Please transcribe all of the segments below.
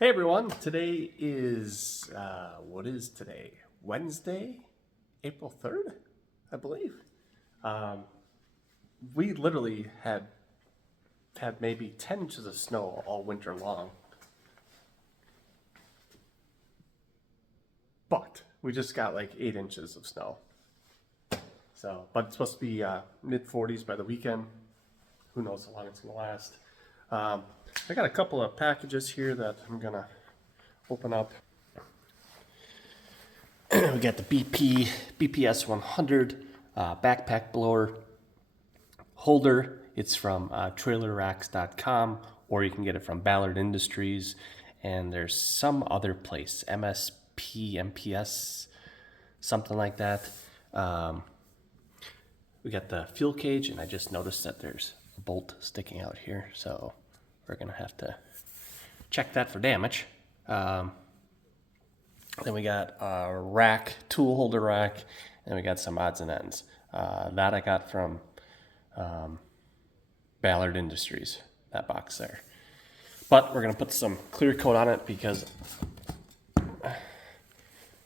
Hey everyone, today is, what is today? Wednesday, April 3rd, I believe. Um, we literally had maybe 10 inches of snow all winter long. But we just got like 8 inches of snow. So, but it's supposed to be mid 40s by the weekend. Who knows how long it's gonna last. I got a couple of packages here that I'm gonna open up. We got the BPS100 backpack blower holder. It's from trailerracks.com, or you can get it from Ballard Industries. And there's some other place, MSP, MPS, something like that. We got the fuel cage, and I just noticed that there's a bolt sticking out here, so we're gonna have to check that for damage. Then we got a rack, tool holder rack, and we got some odds and ends. That I got from Ballard Industries, that box there. But we're gonna put some clear coat on it because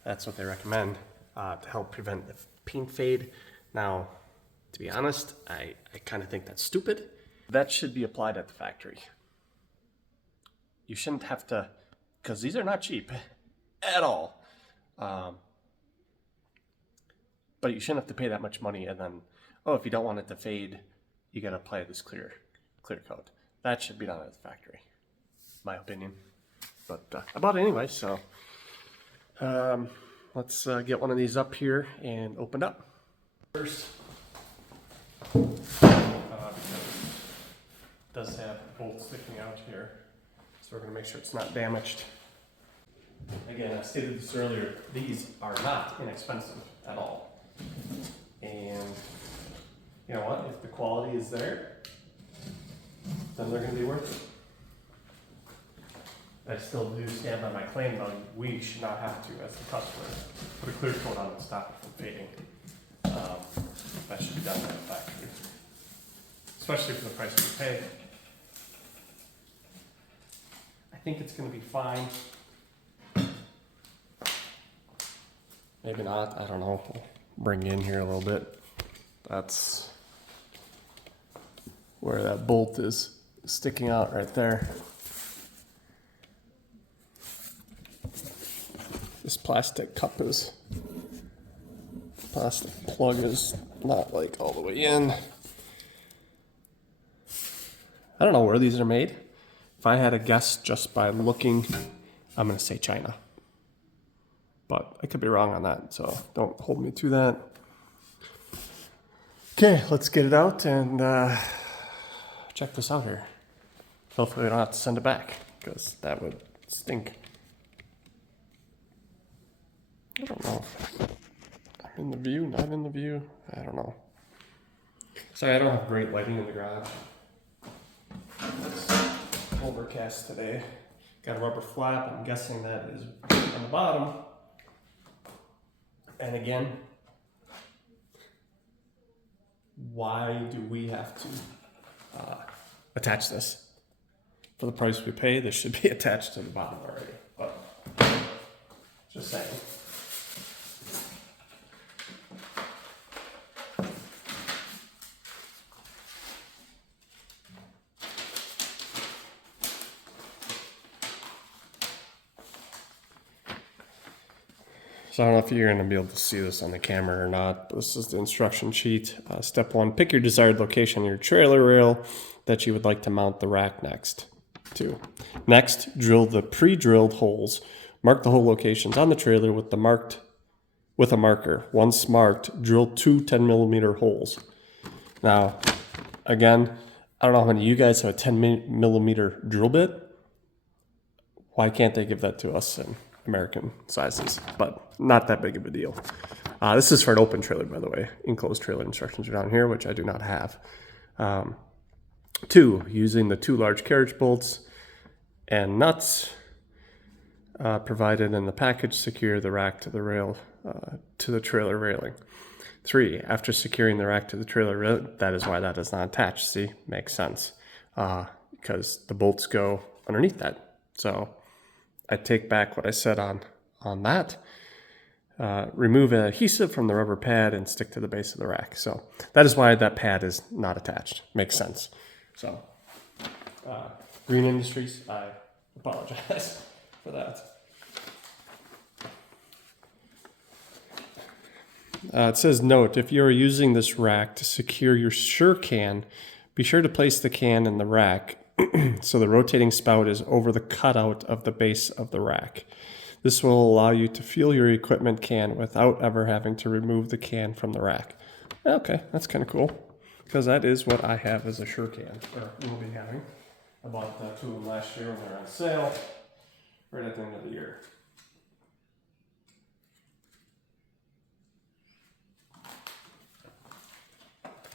that's what they recommend to help prevent the paint fade. Now, to be honest, I kind of think that's stupid. That should be applied at the factory. You shouldn't have to, because these are not cheap at all. But you shouldn't have to pay that much money and then, oh, if you don't want it to fade, you gotta apply this clear coat. That should be done at the factory, my opinion. But I bought it anyway, so let's get one of these up here and opened up. First, because it does have bolts sticking out here, so we're gonna make sure it's not damaged. Again, I stated this earlier, these are not inexpensive at all. And you know what, if the quality is there, then they're gonna be worth it. I still do stand by my claim though, we should not have to, as the customer, put a clear coat on and stop it from fading. That should be done at the factory, especially for the price we pay. I think it's gonna be fine. Maybe not, I don't know. Bring you in here a little bit. That's where that bolt is sticking out right there. This plastic plug is not like all the way in. I don't know where these are made. If I had a guess just by looking, I'm gonna say China. But I could be wrong on that, so don't hold me to that. Okay, let's get it out and check this out here. Hopefully we don't have to send it back, because that would stink. I don't know. I'm in the view, not in the view. I don't know. Sorry, I don't have great lighting in the garage. It's overcast today. Got a rubber flap. I'm guessing that is on the bottom. And again, why do we have to attach this? For the price we pay, this should be attached to the bottom already. But just saying. So I don't know if you're going to be able to see this on the camera or not, but this is the instruction sheet. Step 1, pick your desired location on your trailer rail that you would like to mount the rack next to. Next, drill the pre-drilled holes. Mark the hole locations on the trailer with a marker. Once marked, drill 2 10mm holes. Now, again, I don't know how many of you guys have a 10mm drill bit. Why can't they give that to us in American sizes? But not that big of a deal. This is for an open trailer, by the way. Enclosed trailer instructions are down here, which I do not have. 2, using the 2 large carriage bolts and nuts provided in the package, secure the rack to the rail to the trailer railing. 3, after securing the rack to the trailer railing, that is why that is not attached. See, makes sense, because the bolts go underneath that. So I take back what I said on that. Remove adhesive from the rubber pad and stick to the base of the rack. So that is why that pad is not attached. Makes sense. So Green Industries, I apologize for that. It says, note, if you are using this rack to secure your Sure can, be sure to place the can in the rack so the rotating spout is over the cutout of the base of the rack. This will allow you to fuel your equipment can without ever having to remove the can from the rack. Okay, that's kind of cool, because that is what I have as a Sure can, or will be having. I bought 2 of them last year when they were on sale, right at the end of the year.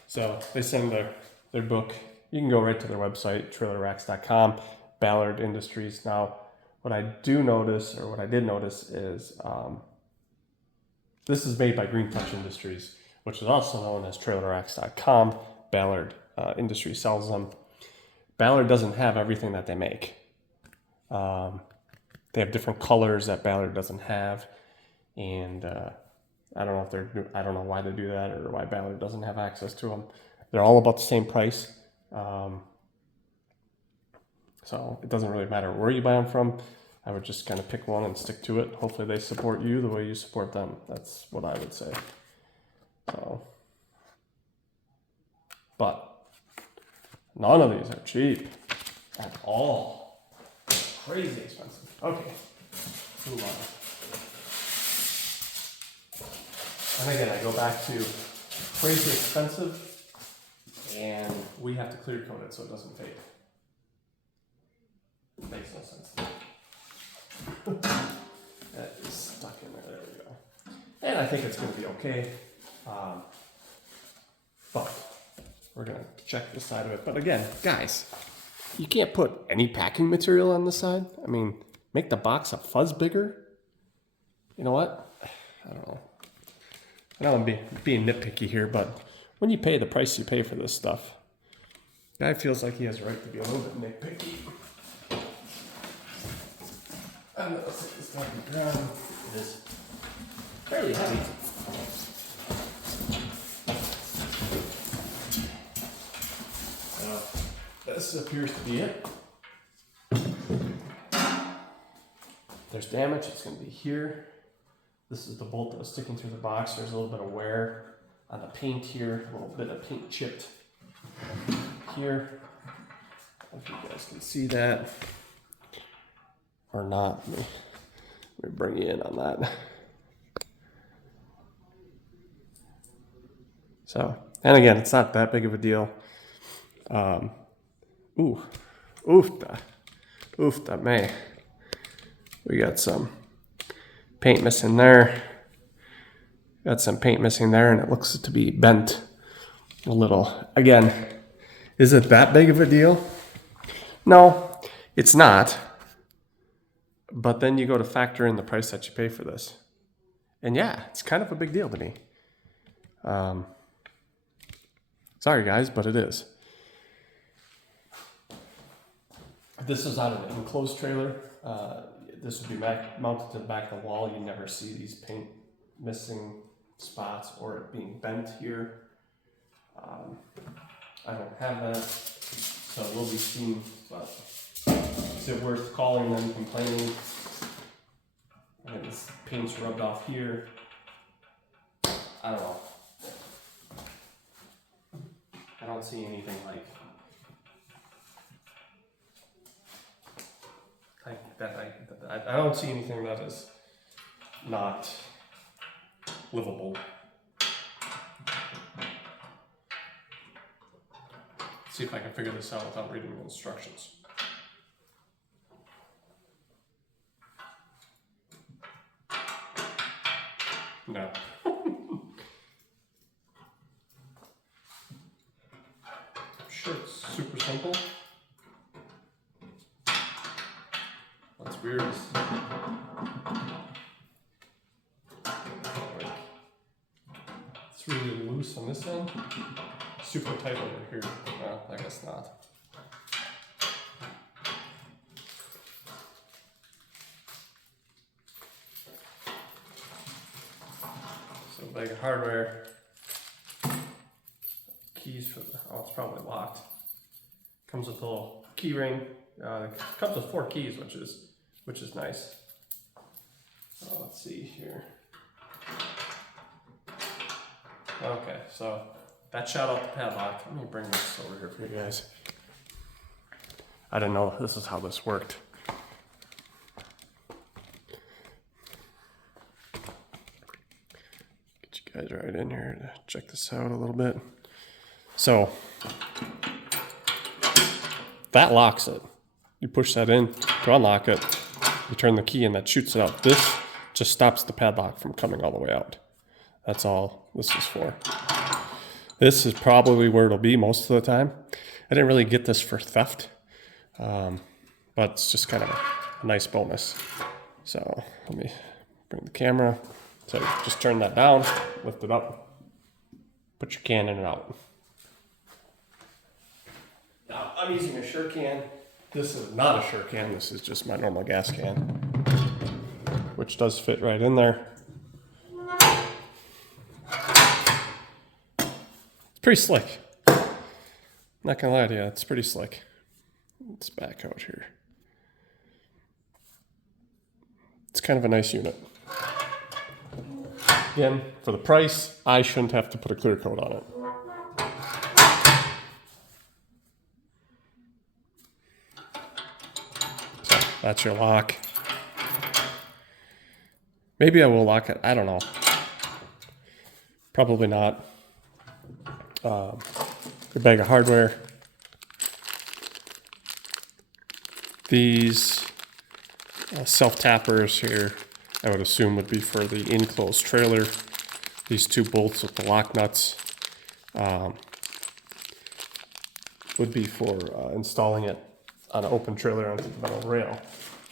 So they send their book. You can go right to their website, trailerracks.com, Ballard Industries. Now, what I did notice is this is made by Green Touch Industries, which is also known as trailerracks.com. Ballard Industries sells them. Ballard doesn't have everything that they make. They have different colors that Ballard doesn't have, and I don't know why they do that or why Ballard doesn't have access to them. They're all about the same price, so it doesn't really matter where you buy them from. I would just kind of pick one and stick to it. Hopefully they support you the way you support them. That's what I would say. So, but none of these are cheap at all. Crazy expensive. Okay, move on. And again, I go back to crazy expensive, and we have to clear coat it so it doesn't fade. It makes no sense. That is stuck in there. There we go. And I think it's going to be okay. But we're going to check the side of it. But again, guys, you can't put any packing material on the side. I mean, make the box a fuzz bigger. You know what? I don't know. I know I'm being nitpicky here, but when you pay the price you pay for this stuff, guy feels like he has a right to be a little bit nitpicky. And let's set this down on the ground. It is fairly heavy. This appears to be it. There's damage, it's going to be here. This is the bolt that was sticking through the box. There's a little bit of wear on the paint here, a little bit of paint chipped here. I don't know if you guys can see that or not. Let me bring you in on that. So, and again, it's not that big of a deal. Oofta, man. We got some paint missing there. Got some paint missing there, and it looks to be bent a little. Again, is it that big of a deal? No, it's not. But then you go to factor in the price that you pay for this. And yeah, it's kind of a big deal to me. Sorry guys, but it is. This is on an enclosed trailer. This would be mounted to the back of the wall. You never see these paint missing spots or it being bent here. I don't have that, so it will be seen, but is it worth calling them, complaining? And this paint's rubbed off here. I don't know. I don't see anything like that. I don't see anything that is not livable. See if I can figure this out without reading the instructions. No. Sure, it's super simple. What's weird is it's really loose on this end. Super tight over here. Well, I guess not. bag of hardware. Keys for the, oh, it's probably locked. Comes with a little key ring. Comes with 4 keys, which is nice. Let's see here. Okay, so that shot out the padlock. Let me bring this over here for you guys. I didn't know this is how this worked. Get you guys right in here to check this out a little bit. So that locks it. You push that in to unlock it. You turn the key and that shoots it out. This just stops the padlock from coming all the way out. That's all this is for. This is probably where it'll be most of the time. I didn't really get this for theft, but it's just kind of a nice bonus. So let me bring the camera. So just turn that down, lift it up, put your can in and out. Now I'm using a sure can. This is not a sure can. This is just my normal gas can, which does fit right in there. It's pretty slick. Not gonna lie to you, it's pretty slick. Let's back out here. It's kind of a nice unit. Again, for the price, I shouldn't have to put a clear coat on it. So that's your lock. Maybe I will lock it, I don't know. Probably not. Good bag of hardware. These self-tappers here, I would assume would be for the enclosed trailer. These 2 bolts with the lock nuts would be for installing it on an open trailer onto the metal rail.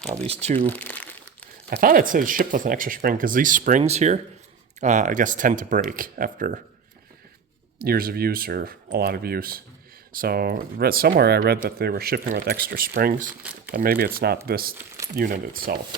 Now these 2, I thought it said shipped with an extra spring because these springs here, I guess, tend to break after years of use or a lot of use. So somewhere I read that they were shipping with extra springs, but maybe it's not this unit itself.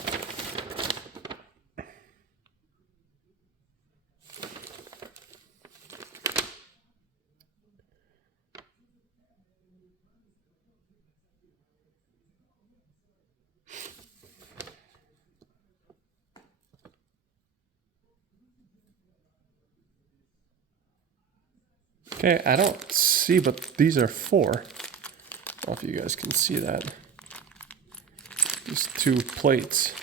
Okay, I don't see, but these are 4. I don't know if you guys can see that. These 2 plates.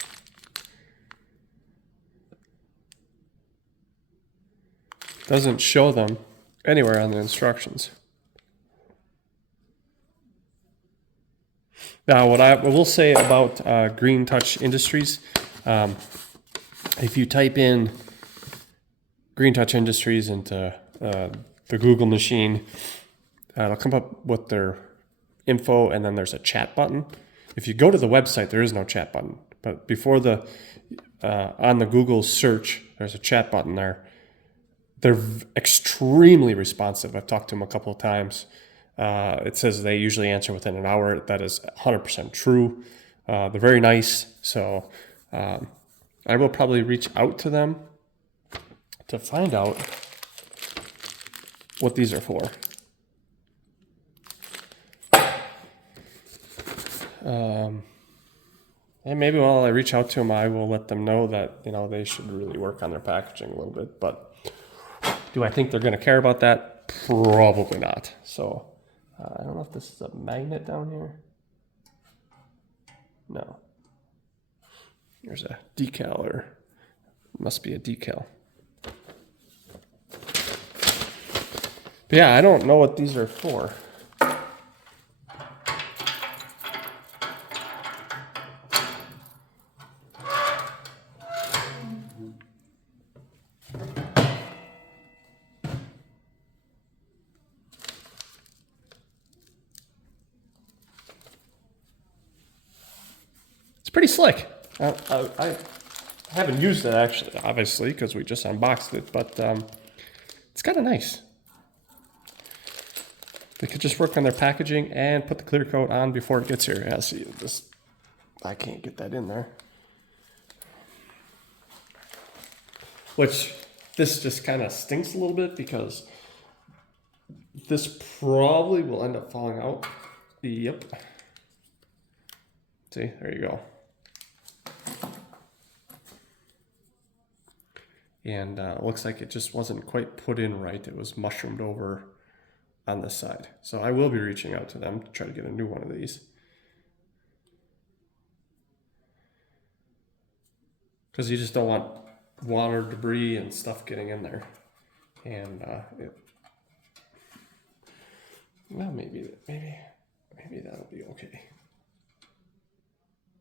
Doesn't show them anywhere on the instructions. Now, what I will say about Green Touch Industries, if you type in Green Touch Industries into the Google machine, it'll come up with their info, and then there's a chat button. If you go to the website, there is no chat button, but before the on the Google search, there's a chat button there. They're extremely responsive. I've talked to them a couple of times. It says they usually answer within an hour. That is 100% true. They're very nice, so I will probably reach out to them to find out what these are for. And maybe while I reach out to them, I will let them know that, you know, they should really work on their packaging a little bit. But do I think they're going to care about that? Probably not. So I don't know if this is a magnet down here. No. There's a decal, or must be a decal. But yeah, I don't know what these are for. It's pretty slick. I haven't used it actually, obviously, because we just unboxed it, but it's kind of nice. They could just work on their packaging and put the clear coat on before it gets here. Yeah, see, this, I can't get that in there. Which This just kind of stinks a little bit because this probably will end up falling out. Yep. See, there you go. And it looks like it just wasn't quite put in right. It was mushroomed over on this side. So I will be reaching out to them to try to get a new one of these. Because you just don't want water, debris, and stuff getting in there. And well, maybe that'll be okay.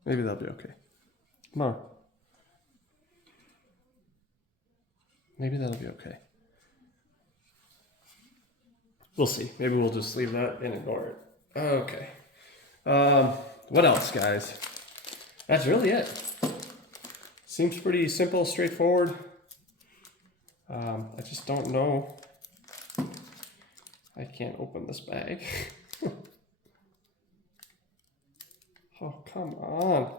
Maybe that'll be okay. Come on. Maybe that'll be okay. We'll see. Maybe we'll just leave that and ignore it. Okay. What else, guys? That's really it. Seems pretty simple, straightforward. I just don't know. I can't open this bag. Oh, come on.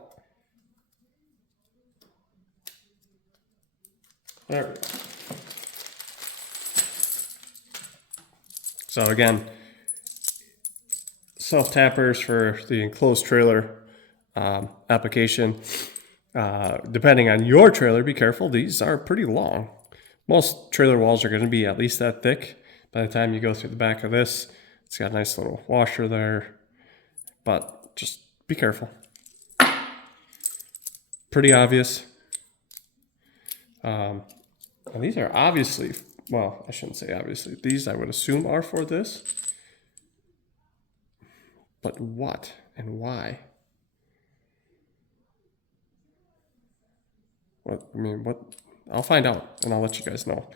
There we go. So again, self-tappers for the enclosed trailer application. Depending on your trailer, be careful. These are pretty long. Most trailer walls are going to be at least that thick. By the time you go through the back of this, it's got a nice little washer there. But just be careful. Pretty obvious. And these are obviously, well, I shouldn't say obviously. These I would assume are for this. But what and why? What, I mean, what? I'll find out and I'll let you guys know.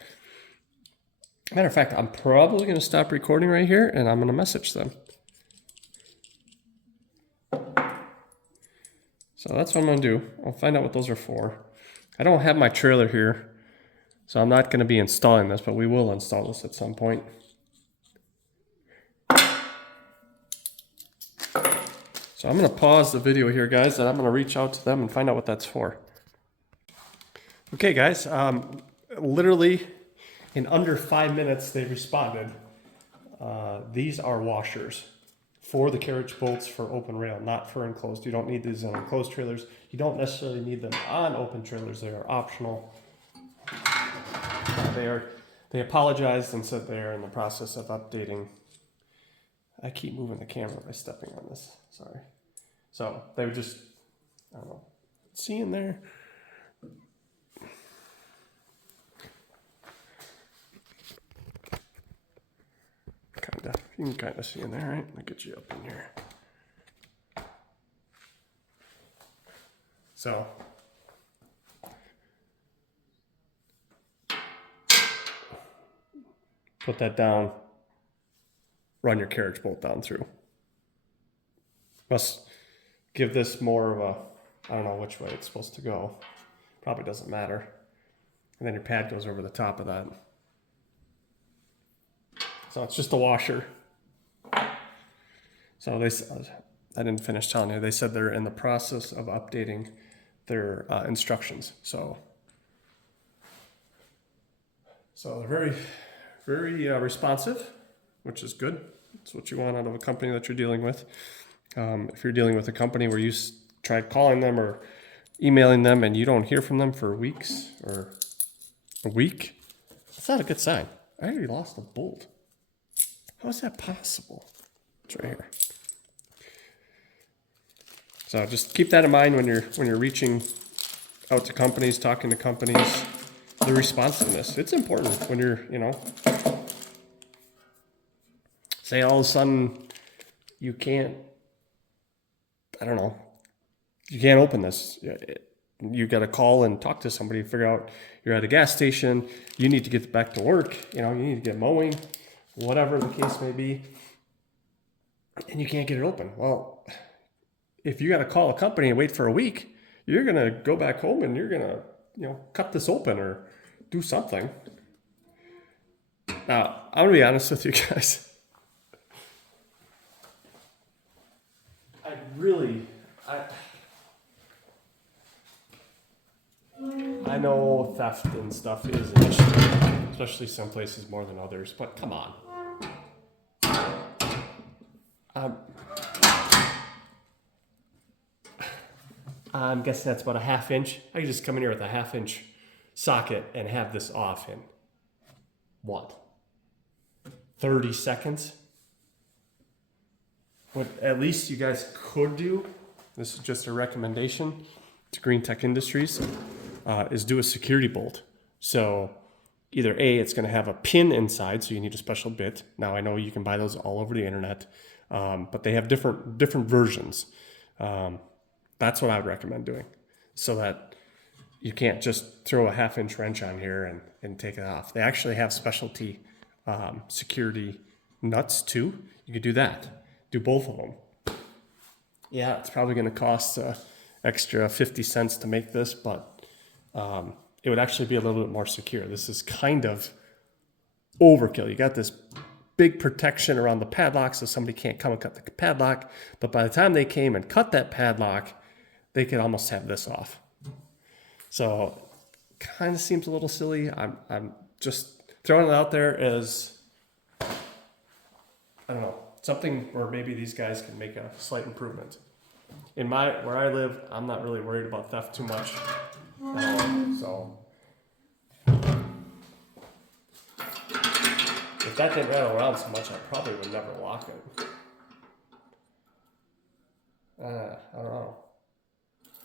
Matter of fact, I'm probably going to stop recording right here and I'm going to message them. So that's what I'm going to do. I'll find out what those are for. I don't have my trailer here, so I'm not going to be installing this, but we will install this at some point. So I'm going to pause the video here, guys, and I'm going to reach out to them and find out what that's for. Okay, guys, literally in under 5 minutes they responded. These are washers for the carriage bolts for open rail, not for enclosed. You don't need these on enclosed trailers. You don't necessarily need them on open trailers. They are optional. They apologized and said they are in the process of updating. I keep moving the camera by stepping on this. Sorry. So they would just, I don't know, see in there. Kinda, you can kind of see in there, right? Let me get you up in here. So, put that down, run your carriage bolt down through. Must give this more of a, I don't know which way it's supposed to go. Probably doesn't matter. And then your pad goes over the top of that. So it's just a washer. So they, I didn't finish telling you, they said they're in the process of updating their instructions. So they're very, very responsive, which is good. It's what you want out of a company that you're dealing with. If you're dealing with a company where you tried calling them or emailing them and you don't hear from them for weeks or a week, that's not a good sign. I already lost a bolt. How is that possible? It's right here. So just keep that in mind when you're reaching out to companies, talking to companies. The responsiveness, it's important when you're, say all of a sudden you can't, I don't know, you can't open this. You got to call and talk to somebody, figure out you're at a gas station, you need to get back to work, you need to get mowing, whatever the case may be, and you can't get it open. Well, if you got to call a company and wait for a week, you're going to go back home and you're going to, cut this open or do something. Now, I'm going to be honest with you guys. I I know theft and stuff is an issue, especially some places more than others, but come on. I'm guessing that's about a 1/2 inch. I can just come in here with a 1/2 inch socket and have this off in what? 30 seconds? What at least you guys could do, this is just a recommendation to Green Tech Industries, is do a security bolt. So either A, it's going to have a pin inside, so you need a special bit. Now I know you can buy those all over the internet, but they have different versions. That's what I would recommend doing, so that you can't just throw a 1/2 inch wrench on here and take it off. They actually have specialty security nuts too. You could do that. Do both of them. Yeah, it's probably going to cost extra 50 cents to make this, but it would actually be a little bit more secure. This is kind of overkill. You got this big protection around the padlock so somebody can't come and cut the padlock, but by the time they came and cut that padlock, they could almost have this off. So kind of seems a little silly. I'm just throwing it out there as, I don't know, something where maybe these guys can make a slight improvement. Where I live, I'm not really worried about theft too much. So if that didn't rattle around so much, I probably would never lock it. I don't know.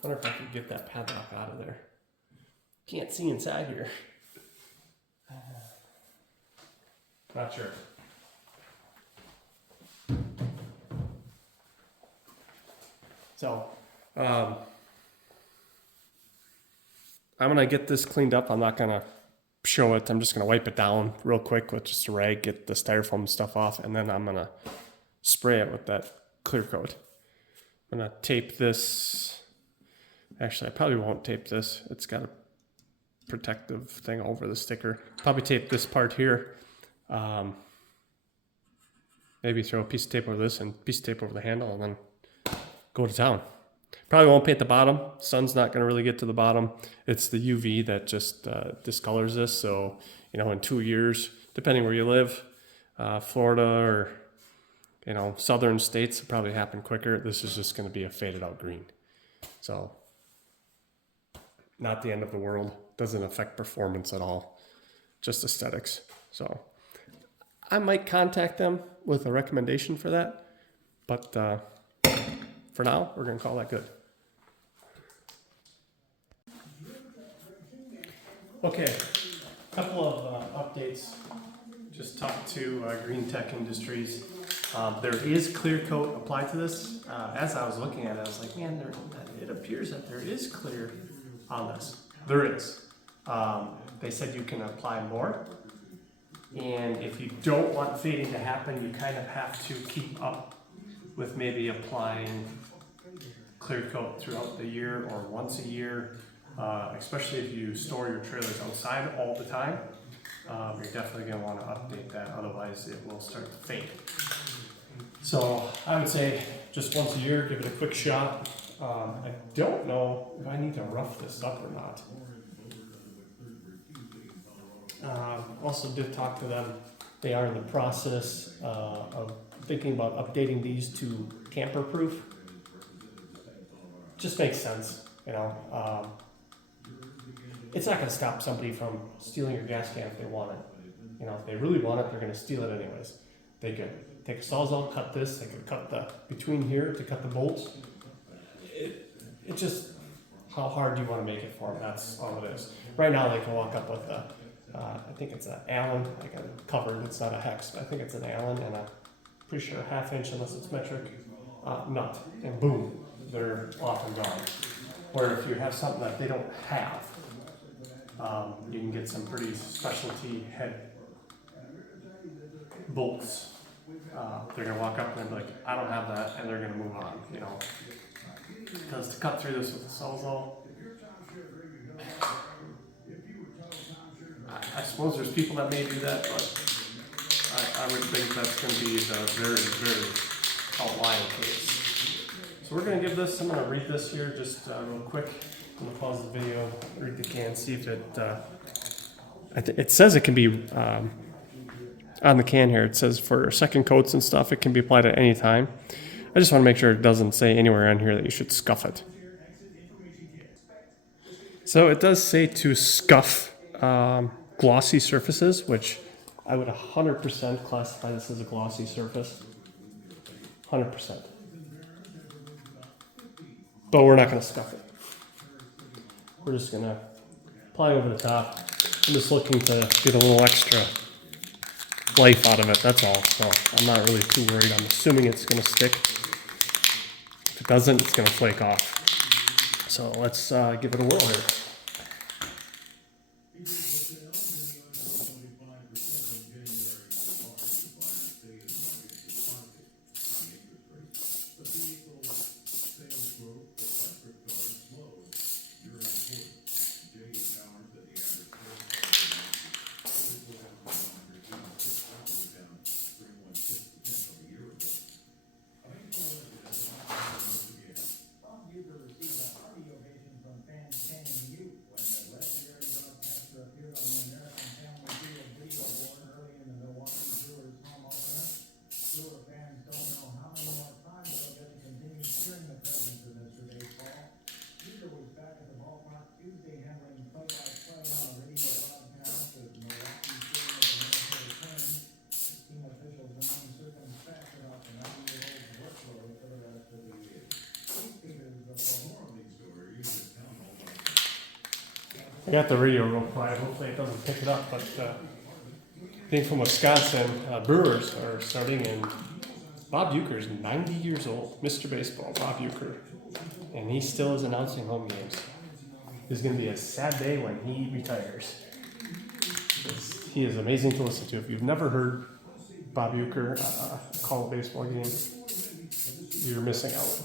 I wonder if I could get that padlock out of there. Can't see inside here. Not sure. So, I'm gonna get this cleaned up. I'm not gonna show it. I'm just gonna wipe it down real quick with just a rag, get the styrofoam stuff off, and then I'm gonna spray it with that clear coat. I'm gonna tape this. Actually, I probably won't tape this. It's got a protective thing over the sticker. Probably tape this part here. Maybe throw a piece of tape over this and a piece of tape over the handle and then go to town. Probably won't paint the bottom. Sun's not going to really get to the bottom. It's the UV that just discolors this. So, in 2 years, depending where you live, Florida or, southern states, it'll probably happen quicker. This is just going to be a faded out green. So, not the end of the world. Doesn't affect performance at all. Just aesthetics. So, I might contact them with a recommendation for that. But for now, we're going to call that good. Okay, a couple of updates. Just talked to Green Tech Industries. There is clear coat applied to this. As I was looking at it, I was like, man, it appears that there is clear on this. There is. They said you can apply more. And if you don't want fading to happen, you kind of have to keep up with maybe applying clear coat throughout the year or once a year, especially if you store your trailers outside all the time. You're definitely going to want to update that, otherwise it will start to fade. So I would say just once a year, give it a quick shot. I don't know if I need to rough this up or not. Also did talk to them. They are in the process of thinking about updating these to camper proof. Just makes sense, it's not going to stop somebody from stealing your gas can if they want it. If they really want it, they're going to steal it anyways. They could take a sawzall, cut this. They could cut the between here to cut the bolts. It just, how hard do you want to make it for them? That's all it is. Right now, they can walk up with I think it's an Allen. I got it covered. It's not a hex, but I think it's an Allen and a pretty sure 1/2 inch, unless it's metric, nut, and boom, they're off and gone. Where if you have something that they don't have, you can get some pretty specialty head bolts. They're gonna walk up and be like, I don't have that, and they're gonna move on, Because to cut through this with a sawzall, I suppose there's people that may do that, but I would think that's going to be the very, very outlying case. So we're going to give this, I'm going to read this here just real quick. I'm gonna pause the video, read the can, see if it. It says it can be on the can here. It says for second coats and stuff, it can be applied at any time. I just want to make sure it doesn't say anywhere on here that you should scuff it. So it does say to scuff glossy surfaces, which I would 100% classify this as a glossy surface. 100%. But we're not going to scuff it. We're just going to apply over the top. I'm just looking to get a little extra life out of it, that's all. So I'm not really too worried. I'm assuming it's going to stick. If it doesn't, it's going to flake off. So let's give it a whirl here. I got the radio real quiet. Hopefully it doesn't pick it up. But being from Wisconsin, Brewers are starting, and Bob Uecker is 90 years old. Mr. Baseball, Bob Uecker, and he still is announcing home games. It's going to be a sad day when he retires. He is amazing to listen to. If you've never heard Bob Uecker call a baseball game, you're missing out.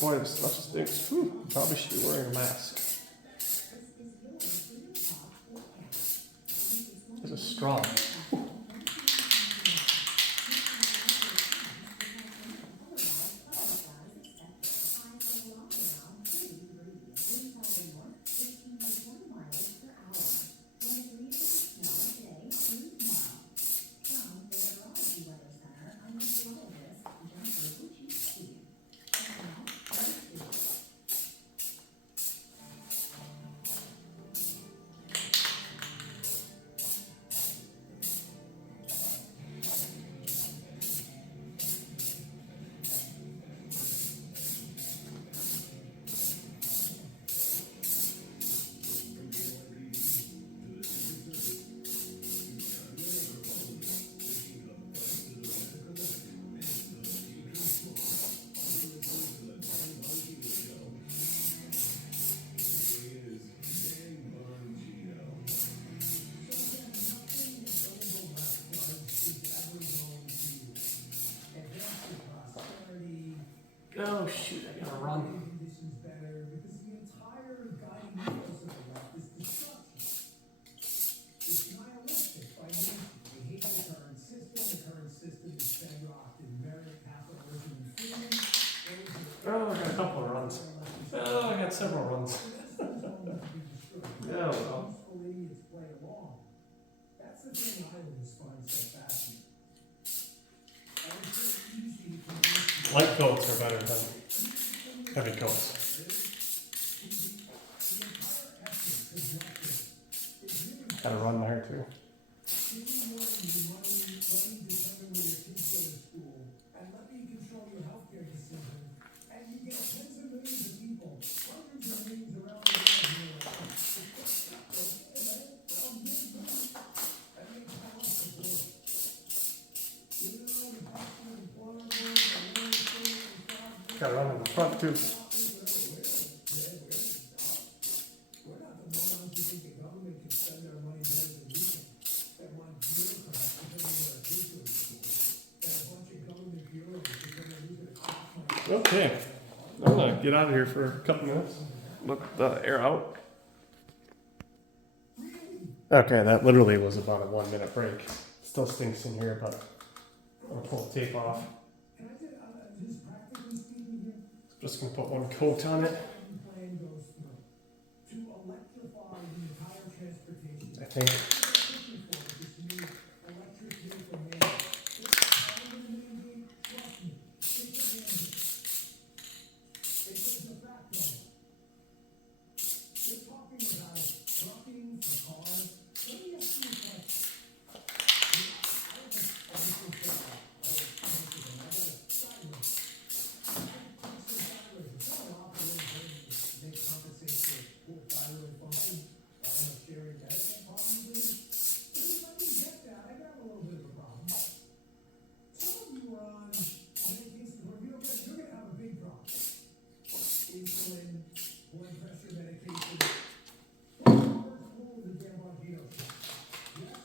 Boy, this stuff stinks. Whew, probably should be wearing a mask. There's a straw. Oh shoot, I gotta run. Oh, I got a couple of runs. Oh, I got several runs. Yeah, well. Light coats are better than heavy coats. Gotta run there too. Gotta run in the front too. Okay, I'm gonna get out of here for a couple minutes. Let the air out. Okay, that literally was about a 1 minute break. Still stinks in here, but I'm gonna pull the tape off. Just gonna put one coat on it. I think.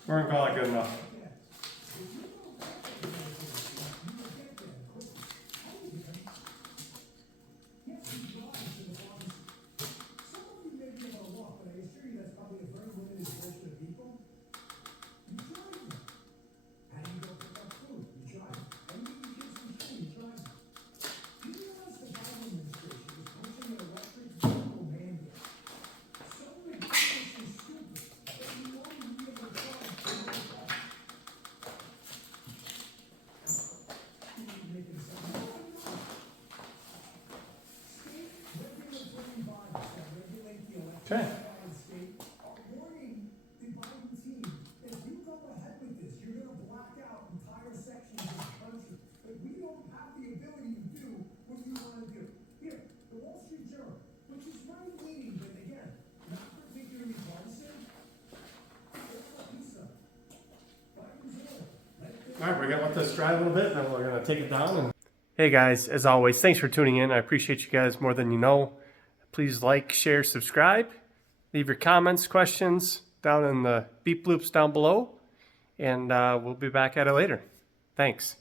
We're gonna call it good enough. Okay. All right, we're gonna let this dry a little bit, and then we're gonna take it down. And hey guys, as always, thanks for tuning in. I appreciate you guys more than you know. Please like, share, subscribe. Leave your comments, questions down in the beep bloops down below, and we'll be back at it later. Thanks.